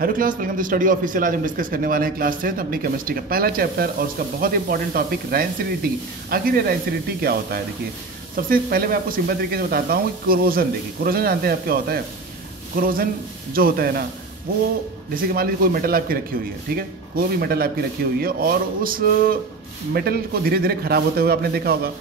Hello class, welcome to study official. आज हम discuss करने वाले हैं क्लास 10 अपनी केमिस्ट्री का पहला चैप्टर और उसका बहुत इंपॉर्टेंट टॉपिक रैंसिडिटी। आखिर ये रैंसिडिटी क्या होता है? देखिए, सबसे पहले मैं आपको सिंपल तरीके से बताता हूँ कि कोरोजन। देखिए, कोरोजन जानते हैं आप क्या होता है? कोरोजन जो होता है ना, वो जैसे कि मान लीजिए कोई मेटल आपकी रखी हुई है, ठीक है, कोई भी मेटल आपकी रखी हुई है और उस मेटल को धीरे धीरे खराब होते हुए आपने देखा होगा।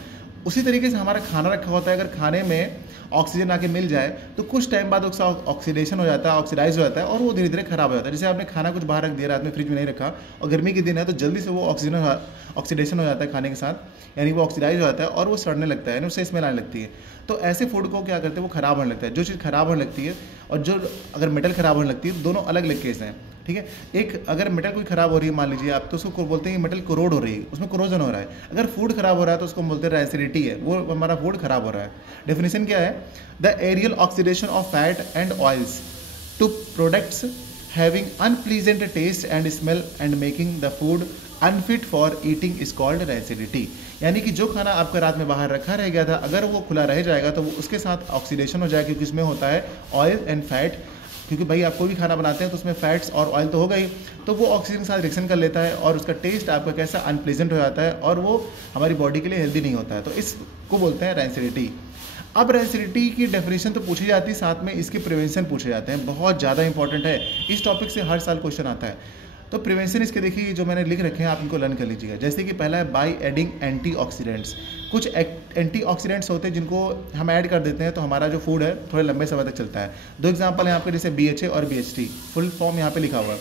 उसी तरीके से हमारा खाना रखा होता है, अगर खाने में ऑक्सीजन आके मिल जाए तो कुछ टाइम बाद उसका ऑक्सीडेशन हो जाता है, ऑक्सीडाइज हो जाता है और वो धीरे धीरे खराब हो जाता है। जैसे आपने खाना कुछ बाहर रख दिया, रात में फ्रिज में नहीं रखा और गर्मी के दिन है तो जल्दी से वो ऑक्सीडेशन हो जाता है खाने के साथ, यानी वो ऑक्सीडाइज हो जाता है और वो सड़ने लगता है, यानी उससे स्मेल आने लगती है। तो ऐसे फूड को क्या करते हैं, वो खराब होने लगता है। जो चीज़ खराब होने लगती है और जो अगर मेटल खराब होने लगती है, दोनों अलग अलग केस हैं, ठीक है। एक अगर मेटल कोई खराब हो रही है, मान लीजिए आप, तो उसको बोलते हैं कि मेटल कोरोड हो रही है, उसमें कोरोजन हो रहा है। अगर फूड खराब हो रहा है तो उसको बोलते हैं रैंसिडिटी है, वो हमारा फूड खराब हो रहा है। डेफिनेशन क्या है? The aerial oxidation of fat and oils to products having unpleasant taste and smell and making the food unfit for eating is called rancidity. यानी कि जो खाना आपका रात में बाहर रखा रह गया था, अगर वो खुला रह जाएगा तो वो उसके साथ ऑक्सीडेशन हो जाएगा, क्योंकि इसमें होता है ऑयल एंड फैट। क्योंकि भाई आप कोई भी खाना बनाते हैं तो उसमें फैट्स और ऑयल तो होगा ही, तो वो ऑक्सीजन के साथ रिएक्शन कर लेता है और उसका टेस्ट आपका कैसा अनप्लेजेंट हो जाता है और वो हमारी बॉडी के लिए हेल्दी नहीं होता है। तो इसको बोलते हैं रैंसिडिटी। अब रैंसिडिटी की डेफिनेशन तो पूछी जाती है, साथ में इसके प्रिवेंशन पूछे जाते हैं, बहुत ज़्यादा इंपॉर्टेंट है। इस टॉपिक से हर साल क्वेश्चन आता है। तो प्रिवेंशन इसके देखिए जो मैंने लिख रखे हैं, आप इनको लर्न कर लीजिएगा। जैसे कि पहला है बाई एडिंग एंटीऑक्सीडेंट्स। कुछ एंटीऑक्सीडेंट्स होते हैं जिनको हम ऐड कर देते हैं तो हमारा जो फूड है थोड़े लंबे समय तक चलता है। दो एग्जांपल हैं आपके, जैसे BHA और BHT, फुल फॉर्म यहाँ पे लिखा हुआ है।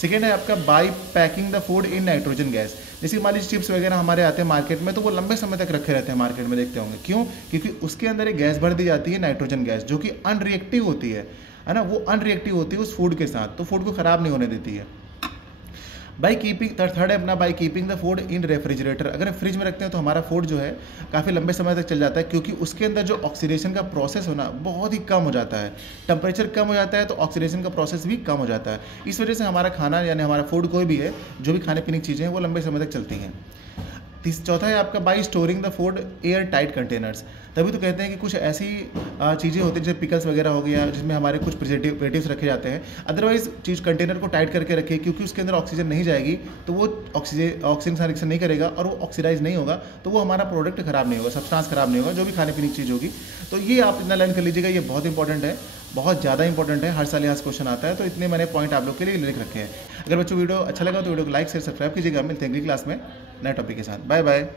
सेकेंड है आपका by packing the food in nitrogen gas. जैसे मान लीजिए चिप्स वगैरह हमारे आते हैं मार्केट में, तो वो लंबे समय तक रखे रहते हैं मार्केट में, देखते होंगे क्यों? क्योंकि उसके अंदर एक गैस भर दी जाती है, नाइट्रोजन गैस, जो कि अनरिएक्टिव होती है ना, वो अनरिएक्टिव होती है उस फूड के साथ, तो फूड को खराब नहीं होने देती है। बाई कीपिंग, थर्ड है अपना by keeping the food in refrigerator. अगर फ्रिज में रखते हैं तो हमारा फूड जो है काफ़ी लंबे समय तक चल जाता है, क्योंकि उसके अंदर जो ऑक्सीडेशन का प्रोसेस होना बहुत ही कम हो जाता है। टेम्परेचर कम हो जाता है तो ऑक्सीडेशन का प्रोसेस भी कम हो जाता है। इस वजह से हमारा खाना यानी हमारा फूड कोई भी है, जो भी खाने पीने की चीज़ें हैं, वो लंबे समय तक चलती हैं। चौथा है आपका by storing the food air tight containers. तभी तो कहते हैं कि कुछ ऐसी चीज़ें होती हैं जैसे पिकल्स वगैरह हो गया, जिसमें हमारे कुछ प्रिजर्वेटिव्स रखे जाते हैं। अदरवाइज चीज़ कंटेनर को टाइट करके रखिए, क्योंकि उसके अंदर ऑक्सीजन नहीं जाएगी तो वो ऑक्सीजन से रिएक्शन नहीं करेगा और वो ऑक्सीडाइज नहीं होगा, तो वो हमारा प्रोडक्ट खराब नहीं होगा, सब्सटेंस खराब नहीं होगा, जो भी खाने पीने की चीज़ होगी। तो ये आप इतना लर्न कर लीजिएगा, ये बहुत इंपॉर्टेंट है, बहुत ज़्यादा इंपॉर्टेंट है, हर साल यहाँ से क्वेश्चन आता है। तो इतने मैंने पॉइंट आप लोग के लिए लिख रखे हैं। अगर बच्चों वीडियो अच्छा लगा तो वीडियो को लाइक शेयर सब्सक्राइब कीजिएगा। मिलते हैं अगली क्लास में नए टॉपिक के साथ। Bye bye.